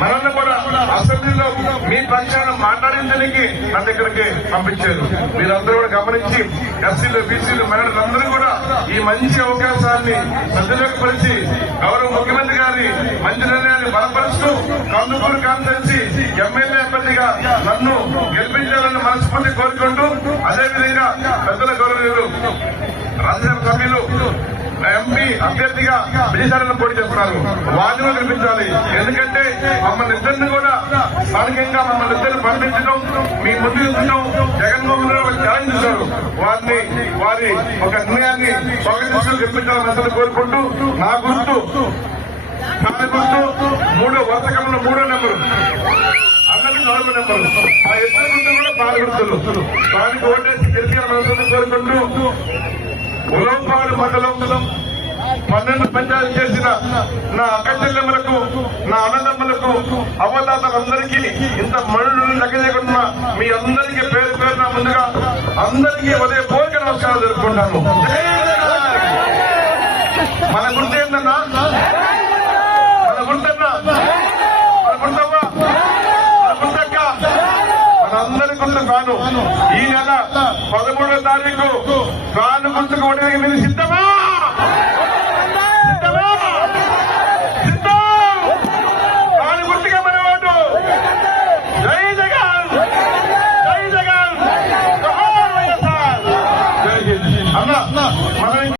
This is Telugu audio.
మనల్ని కూడా అసెంబ్లీలో మీ పక్షాన మాట్లాడించడానికి నా దగ్గరికి పంపించారు. మీరందరూ కూడా గమనించి ఎస్సీలు, బీసీలు, మహిళలందరూ కూడా ఈ మంచి అవకాశాన్ని సద్వినియోగపరిచి గౌరవ ముఖ్యమంత్రి గారి మంచి నిర్ణయాన్ని బలపరుస్తూ కందుకూరు కాన్స్టిట్యున్సీ ఎమ్మెల్యే అభ్యర్థిగా నన్ను గెలిపించాలని మనస్ఫూర్తి కోరుకుంటూ, అదేవిధంగా పెద్దల గౌరవనీయులు రాజ్యసభ సభ్యులు ఎంపీ అభ్యర్థిగా విజయసాయిని పోటీ చేస్తున్నారు. వారిని గెలిపించాలి. ఎందుకంటే మమ్మల్ని ఇద్దరిని కూడా స్థానికంగా మమ్మల్ని ఇద్దరిని పంపించడం, మీ ముందు ఉంచడం జగన్మోహన్ రెడ్డి ఛాలెంజ్ చేశారు. వారి ఒక నిర్ణయాన్ని స్వాగతిస్తూ గెలిపించాలని అసలు కోరుకుంటూ, నా గుర్తు వరుసకంలో 3వ నెంబరు, అన్నది 4వ నెంబరు, ఆ ఇద్దరు గుర్తులు కూడా పాల్గొడుతున్నారు. దానికి ఓటేసి గెలిపించాలని కోరుకుంటూ, ఉలంపాడు మండలం 12 పంచాయతీ చేసిన నా అక్క చెల్లెమ్మలకు, నా అన్నదమ్ములకు, అవ్వదాతలందరికీ, ఇంత మనుడు లెక్క చేయకుండా మీ అందరికీ పేరు పేరున ముందుగా అందరికీ ఉదయపూర్వక నమస్కారాలు జరుపుకుంటాను. మన గుర్తు ఏంటన్నా? మన గుర్తన్నా? మన గుర్తవ్వా? మన గుర్తక్క? మనందరి గుర్తు కాను. ఈ నెల 13వ తారీఖు కాను గుర్తుకు ఓటేకి మీరు సిద్ధమా?